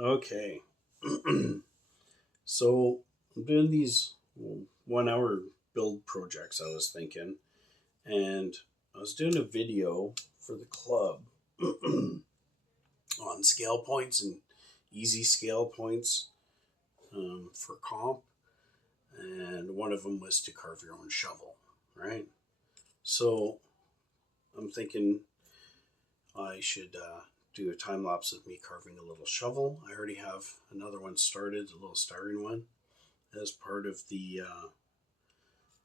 Okay. So I'm doing these 1 hour build projects, I was thinking, and I was doing a video for the club on scale points and easy scale points for comp, and one of them was to carve your own shovel, right? So I'm thinking I should do a time lapse of me carving a little shovel. I already have another one started, a little styrene one, as part of the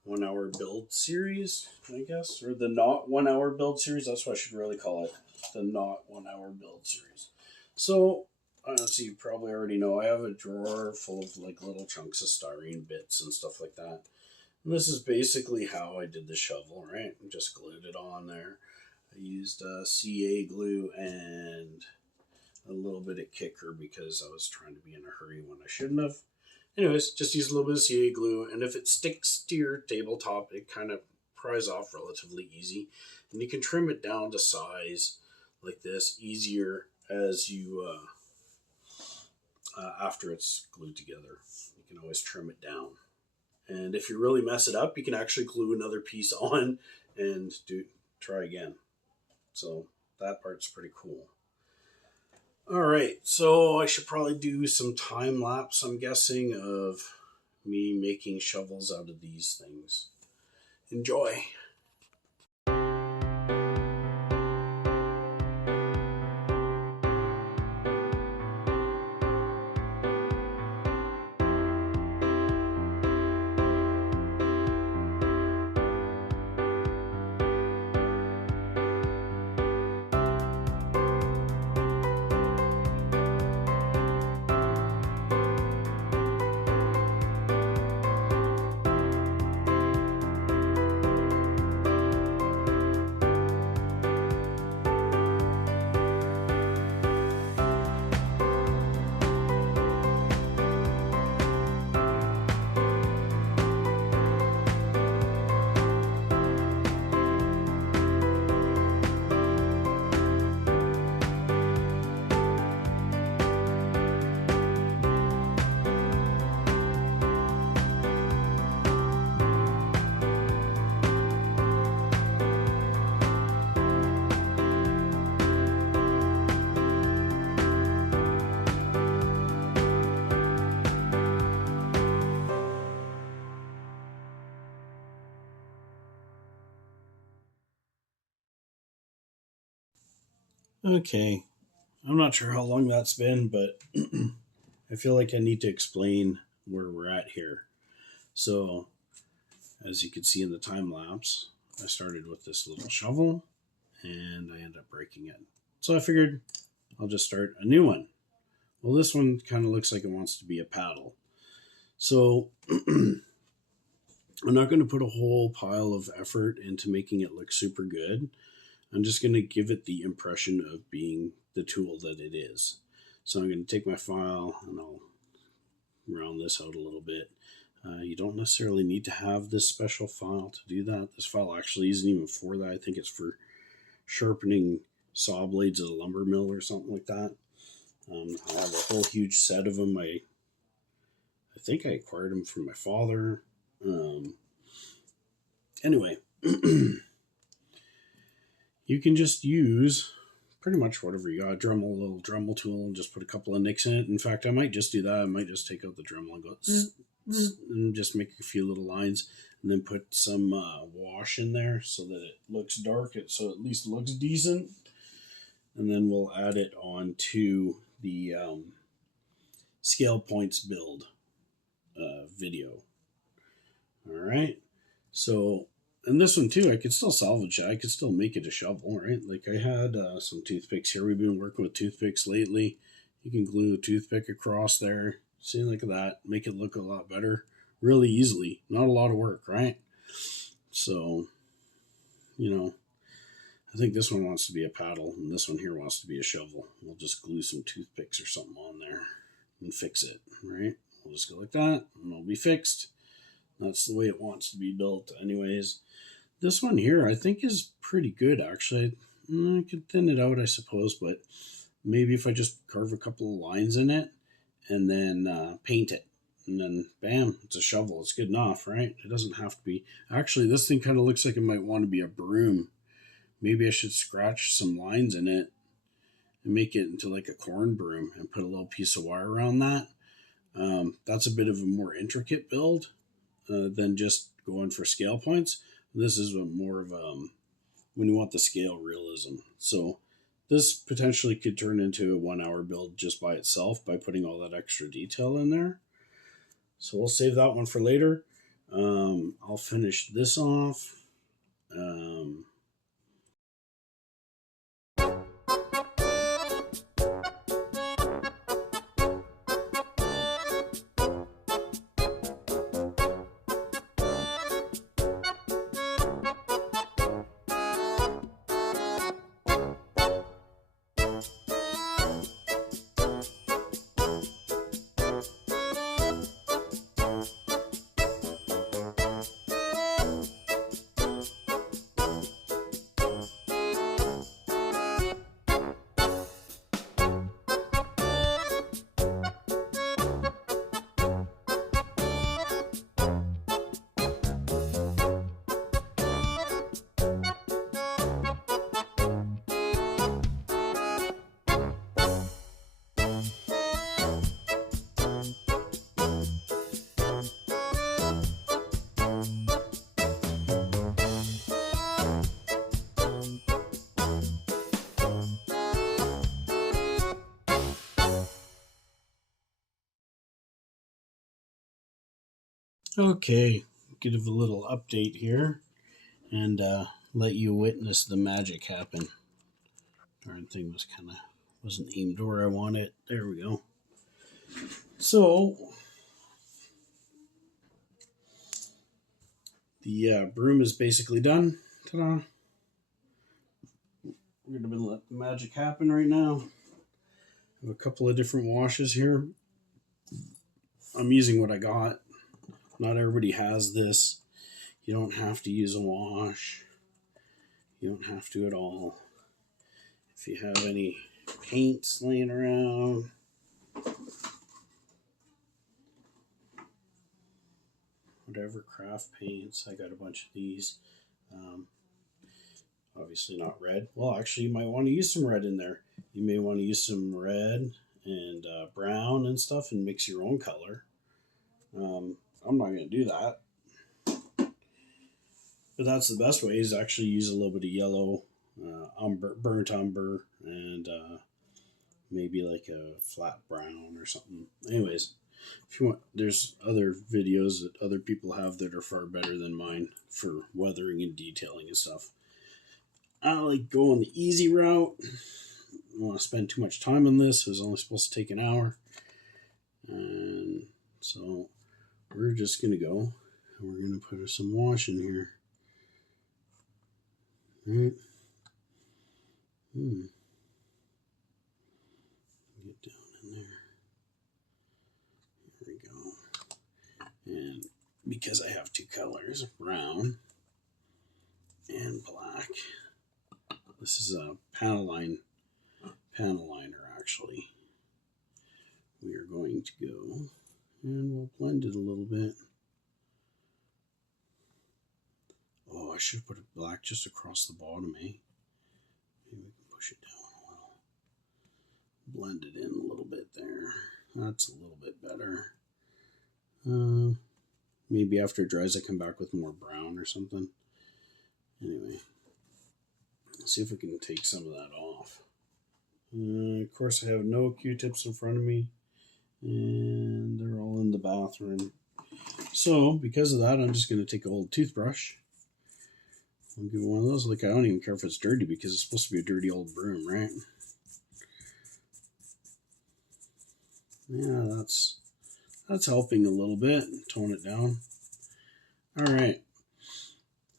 1 hour build series, I guess, or the not 1 hour build series. That's what I should really call it, the not 1 hour build series. So, as you probably already know, I have a drawer full of like little chunks of styrene bits and stuff like that. And this is basically how I did the shovel, right? I just glued it on there. I used CA glue and a little bit of kicker because I was trying to be in a hurry when I shouldn't have. Anyways, just use a little bit of CA glue, and if it sticks to your tabletop, it kind of pries off relatively easy. And you can trim it down to size like this easier as you, after it's glued together. You can always trim it down. And if you really mess it up, you can actually glue another piece on and try again. So that part's pretty cool. All right, so I should probably do some time lapse, I'm guessing, of me making shovels out of these things. Enjoy. Okay, I'm not sure how long that's been, but I feel like I need to explain where we're at here. So, as you can see in the time lapse, I started with this little shovel and I ended up breaking it. So I figured I'll just start a new one. Well, this one kind of looks like it wants to be a paddle. So I'm not going to put a whole pile of effort into making it look super good. I'm just going to give it the impression of being the tool that it is. So I'm going to take my file and I'll round this out a little bit. You don't necessarily need to have this special file to do that. This file actually isn't even for that. I think it's for sharpening saw blades at a lumber mill or something like that. I have a whole huge set of them. I think I acquired them from my father. Anyway, you can just use pretty much whatever you got. A little Dremel tool, and just put a couple of nicks in it. In fact, I might just do that. I might just take out the Dremel and go and just make a few little lines, and then put some wash in there so that it looks dark, so at least it looks decent. And then we'll add it on to the scale points build video. All right. So, and this one too, I could still salvage it. I could still make it a shovel, right? Like I had some toothpicks here. We've been working with toothpicks lately. You can glue a toothpick across there. See, look at that. Make it look a lot better really easily. Not a lot of work, right? So, I think this one wants to be a paddle, and this one here wants to be a shovel. We'll just glue some toothpicks or something on there and fix it, right? We'll just go like that, and it'll be fixed. That's the way it wants to be built anyways. This one here I think is pretty good, actually. I could thin it out, I suppose, but maybe if I just carve a couple of lines in it and then paint it, and then bam, it's a shovel. It's good enough, right? It doesn't have to be. Actually, this thing kind of looks like it might want to be a broom. Maybe I should scratch some lines in it and make it into like a corn broom and put a little piece of wire around that. That's a bit of a more intricate build than just going for scale points. This is more of when you want the scale realism. So this potentially could turn into a 1 hour build just by itself by putting all that extra detail in there. So we'll save that one for later. I'll finish this off. Okay, give a little update here and let you witness the magic happen. Darn thing wasn't aimed where I want it. There we go. So the broom is basically done. Ta-da! We're gonna let the magic happen right now. I have a couple of different washes here. I'm using what I got. Not everybody has this. You don't have to use a wash. You don't have to at all. If you have any paints laying around, whatever, craft paints, I got a bunch of these. Obviously not red. Well, actually, you might want to use some red in there. You may want to use some red and brown and stuff and mix your own color. I'm not going to do that. But that's the best way, is actually use a little bit of yellow, burnt umber, and maybe like a flat brown or something. Anyways, if you want, there's other videos that other people have that are far better than mine for weathering and detailing and stuff. I like going the easy route. I don't want to spend too much time on this. It was only supposed to take an hour. And so we're just going to go and we're going to put some wash in here. Right. Get down in there. Here we go. And because I have two colors, brown and black, this is a panel liner actually. We are going to go and we'll blend it a little bit. Oh, I should put a black just across the bottom, eh? Maybe we can push it down a little. Blend it in a little bit there. That's a little bit better. Maybe after it dries, I come back with more brown or something. Anyway, let's see if we can take some of that off. Of course, I have no Q-tips in front of me, and they're all in the bathroom. So, because of that, I'm just going to take an old toothbrush. I'll give it one of those. Like, I don't even care if it's dirty because it's supposed to be a dirty old broom, right? Yeah, that's helping a little bit. Tone it down. All right.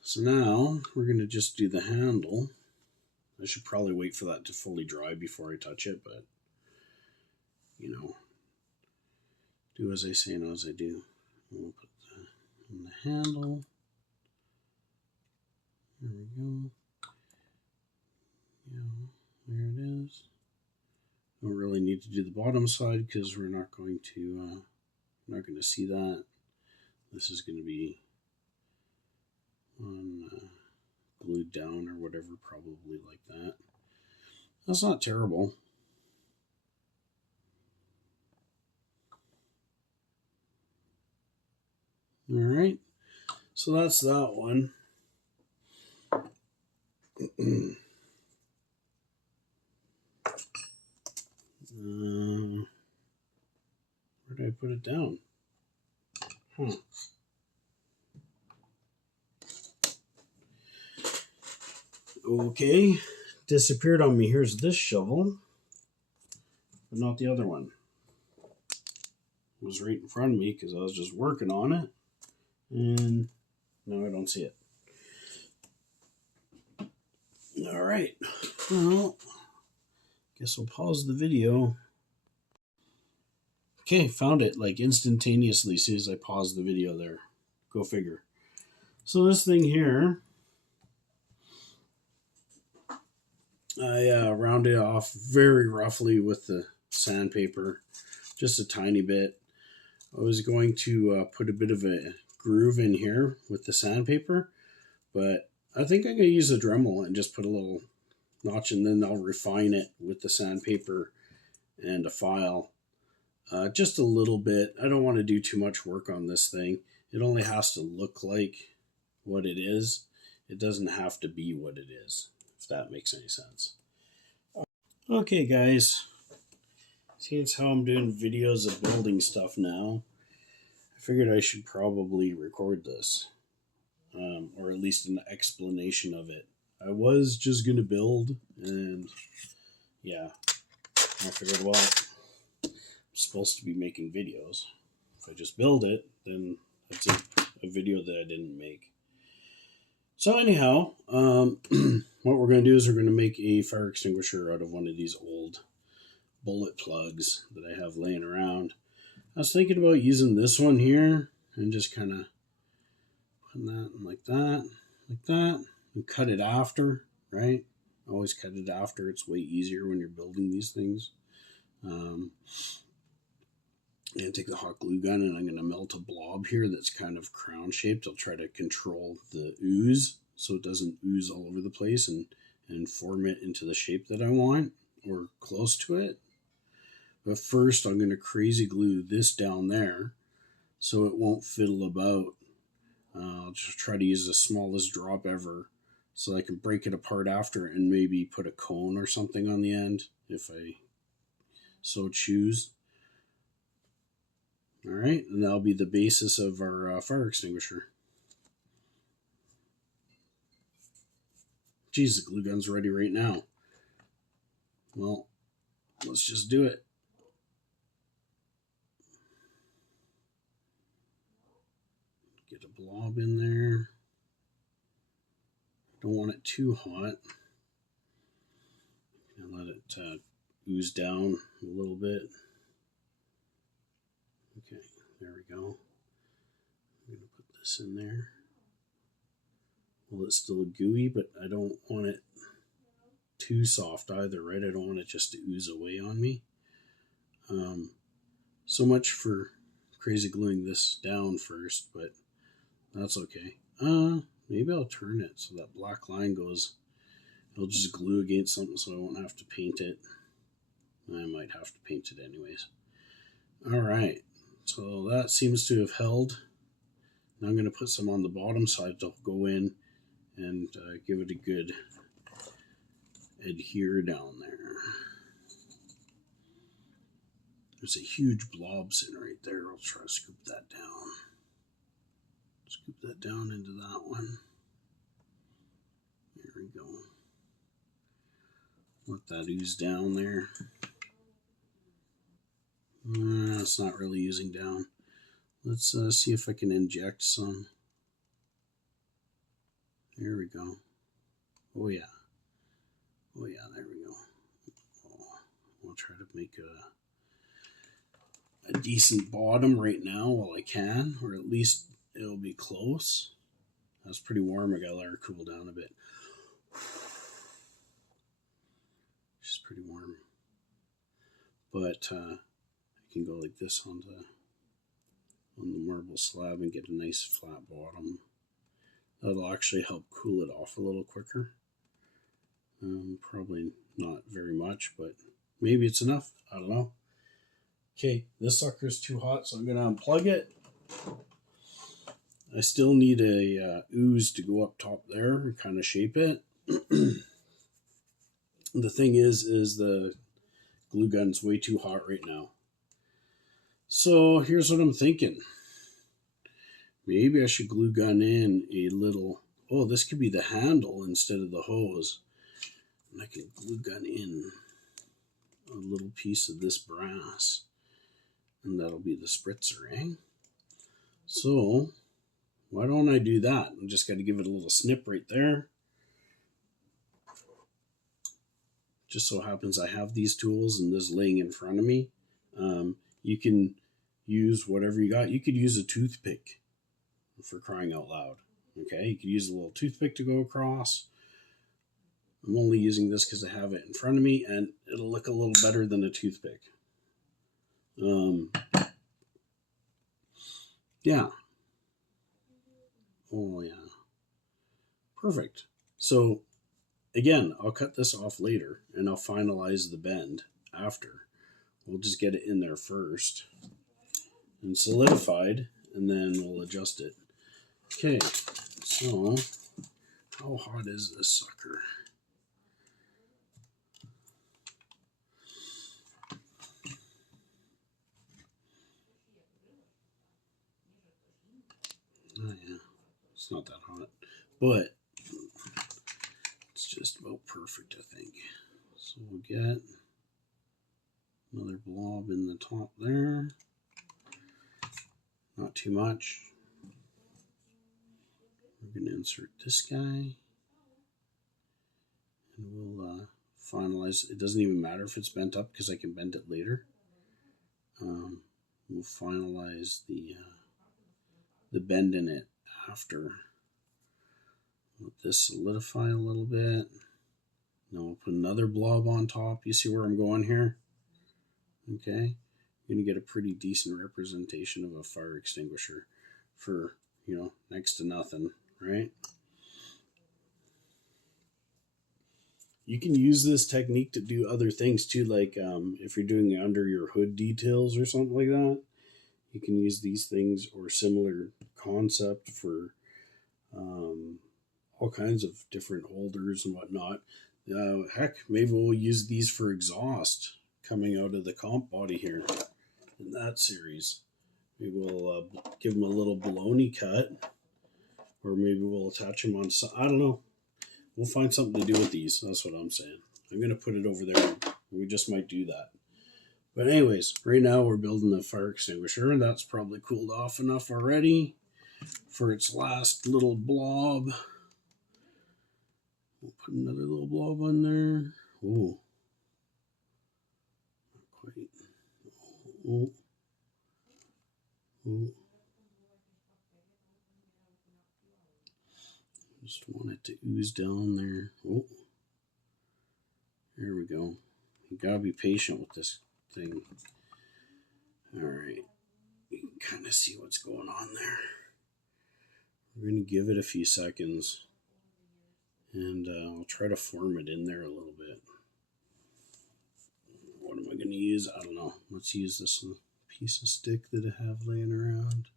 So now we're going to just do the handle. I should probably wait for that to fully dry before I touch it, but you know, do as I say, not as I do. We'll put that in the handle. There we go. Yeah, there it is. Don't really need to do the bottom side because we're not going to see that. This is going to be on glued down or whatever, probably like that. That's not terrible. All right, so that's that one. Where did I put it down? Okay, disappeared on me. Here's this shovel, but not the other one. It was right in front of me because I was just working on it, and now I don't see it. All right, well, guess we'll pause the video. Okay, found it like instantaneously as soon as I paused the video there. Go figure. So this thing here, I rounded off very roughly with the sandpaper, just a tiny bit. I was going to put a bit of a groove in here with the sandpaper, but I think I'm going to use a Dremel and just put a little notch, and then I'll refine it with the sandpaper and a file. Just a little bit. I don't want to do too much work on this thing. It only has to look like what it is. It doesn't have to be what it is, if that makes any sense. Okay, guys. Seeing how I'm doing videos of building stuff now, I figured I should probably record this, or at least an explanation of it. I was just going to build, and yeah, I figured, well, I'm supposed to be making videos. If I just build it, then that's a video that I didn't make. So anyhow, what we're going to do is we're going to make a fire extinguisher out of one of these old bullet plugs that I have laying around. I was thinking about using this one here and just kind of putting that like that, and cut it after, right? Always cut it after. It's way easier when you're building these things. And take the hot glue gun, and I'm going to melt a blob here that's kind of crown shaped. I'll try to control the ooze so it doesn't ooze all over the place, and form it into the shape that I want or close to it. But first I'm going to crazy glue this down there so it won't fiddle about. I'll just try to use the smallest drop ever so I can break it apart after and maybe put a cone or something on the end if I so choose. All right, and that'll be the basis of our fire extinguisher. Geez, the glue gun's ready right now. Well, let's just do it. Get a blob in there. Don't want it too hot. And let it ooze down a little bit. Okay, there we go. I'm going to put this in there. Well, it's still gooey, but I don't want it too soft either, right? I don't want it just to ooze away on me. So much for crazy gluing this down first, but that's okay. Maybe I'll turn it so that black line goes. It'll just glue against something so I won't have to paint it. I might have to paint it anyways. All right, so that seems to have held. Now I'm going to put some on the bottom side to go in and give it a good adhere down there. There's a huge blob sitting right there. I'll try to scoop that down. Scoop that down into that one. There we go. Let that ooze down there. It's not really oozing down. Let's see if I can inject some. There we go. Oh yeah. Oh yeah, there we go. Oh, I'll try to make a decent bottom right now while I can, or at least it'll be close. That's pretty warm. I gotta let her cool down a bit. She's pretty warm. but I can go like this on the marble slab and get a nice flat bottom. That'll actually help cool it off a little quicker. Probably not very much, but maybe it's enough. I don't know. Okay, this sucker is too hot, so I'm going to unplug it. I still need a ooze to go up top there and kind of shape it. The thing is the glue gun's way too hot right now. So here's what I'm thinking. Maybe I should glue gun in a little, this could be the handle instead of the hose. And I can glue gun in a little piece of this brass. And that'll be the spritzer, eh? So why don't I do that? I just got to give it a little snip right there. Just so happens I have these tools and this laying in front of me. You can use whatever you got. You could use a toothpick, for crying out loud. Okay, you could use a little toothpick to go across. I'm only using this because I have it in front of me and it'll look a little better than a toothpick. Yeah. Oh yeah. Perfect. So again, I'll cut this off later and I'll finalize the bend after. We'll just get it in there first and solidified, and then we'll adjust it. Okay, so how hot is this sucker? Oh yeah, it's not that hot, but it's just about perfect, I think. So we'll get another blob in the top there. Not too much. We're going to insert this guy. And we'll finalize. It doesn't even matter if it's bent up because I can bend it later. We'll finalize the bend in it after. Let this solidify a little bit. Now we'll put another blob on top. You see where I'm going here? Okay. You're going to get a pretty decent representation of a fire extinguisher for, next to nothing, right? You can use this technique to do other things too, like if you're doing under your hood details or something like that, you can use these things or similar concept for all kinds of different holders and whatnot. Heck, maybe we'll use these for exhaust coming out of the comp body here in that series. Maybe we'll give them a little baloney cut, or maybe we'll attach them on some, I don't know. We'll find something to do with these. That's what I'm saying. I'm going to put it over there. We just might do that. But anyways, right now we're building the fire extinguisher, and that's probably cooled off enough already for its last little blob. We'll put another little blob on there. Oh, not quite. Oh. Oh. Just want it to ooze down there. Oh, there we go. You gotta be patient with this thing. All right, you can kind of see what's going on there. We're gonna give it a few seconds, and I'll try to form it in there a little bit. What am I gonna use? I don't know. Let's use this piece of stick that I have laying around.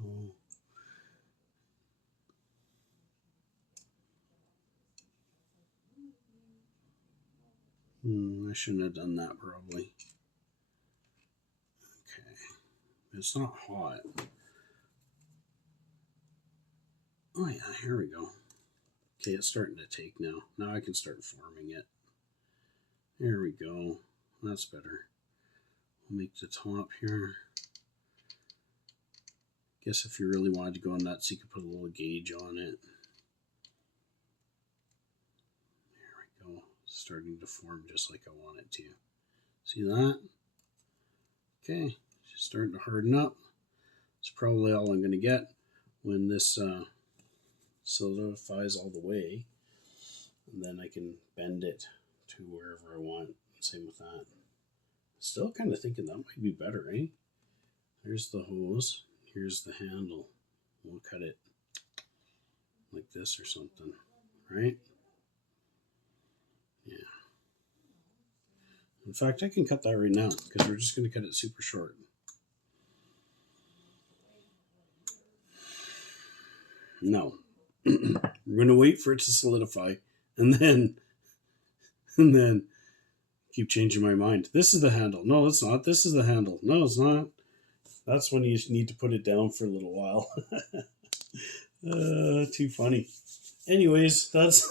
Oh. I shouldn't have done that probably. Okay. It's not hot. Oh yeah, here we go. Okay, it's starting to take now. Now I can start forming it. There we go. That's better. We'll make the top here. Guess if you really wanted to go nuts, you could put a little gauge on it. There we go. Starting to form just like I want it to. See that? Okay, it's starting to harden up. It's probably all I'm going to get when this solidifies all the way. And then I can bend it to wherever I want. Same with that. Still kind of thinking that might be better, eh? There's the hose. Here's the handle. We'll cut it like this or something, right? Yeah. In fact, I can cut that right now because we're just going to cut it super short. No. We're going to wait for it to solidify and then keep changing my mind. This is the handle. No, it's not. This is the handle. No, it's not. That's when you need to put it down for a little while. Too funny. Anyways, that's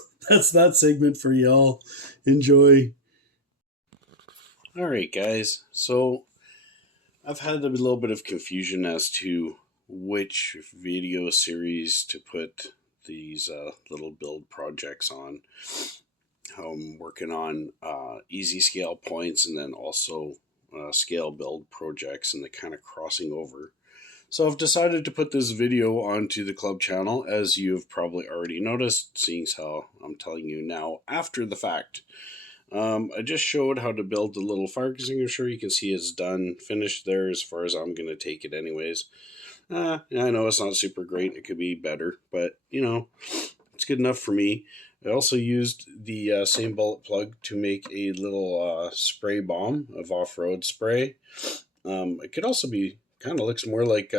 that segment for y'all. Enjoy. All right, guys. So I've had a little bit of confusion as to which video series to put these little build projects on. How I'm working on easy scale points and then also scale build projects, and they're kind of crossing over. So I've decided to put this video onto the club channel, as you've probably already noticed, seeing how I'm telling you now after the fact. I just showed how to build the little fire extinguisher. You can see it's done, finished there as far as I'm going to take it anyways. I know it's not super great. It could be better, but you know, it's good enough for me. I also used the same bullet plug to make a little spray bomb of off-road spray. It could also be, kind of looks more like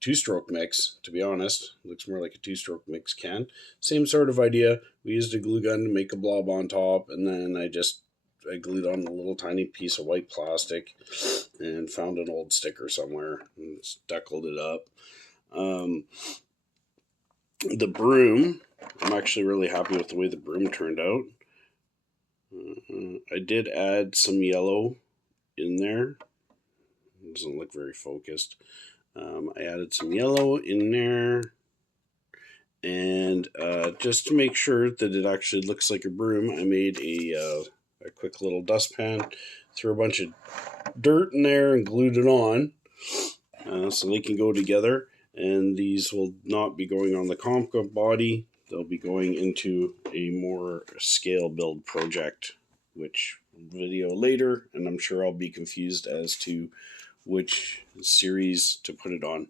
two-stroke mix, to be honest. It looks more like a two-stroke mix can. Same sort of idea. We used a glue gun to make a blob on top, and then I glued on a little tiny piece of white plastic and found an old sticker somewhere and stuckled it up. The broom, I'm actually really happy with the way the broom turned out. I did add some yellow in there. It doesn't look very focused. I added some yellow in there, and just to make sure that it actually looks like a broom, I made a quick little dustpan, threw a bunch of dirt in there and glued it on so they can go together. And these will not be going on the comp body. They'll be going into a more scale build project, which video later, and I'm sure I'll be confused as to which series to put it on.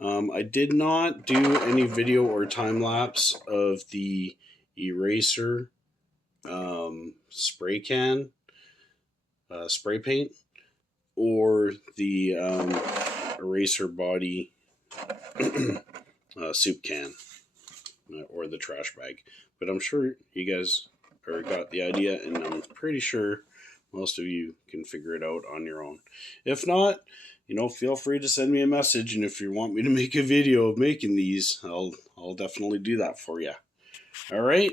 I did not do any video or time lapse of the eraser spray can, spray paint, or the eraser body soup can or the trash bag, but I'm sure you guys already got the idea, and I'm pretty sure most of you can figure it out on your own. If not, you know, feel free to send me a message, and if you want me to make a video of making these, I'll definitely do that for you. All right,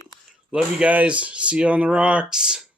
love you guys. See you on the rocks.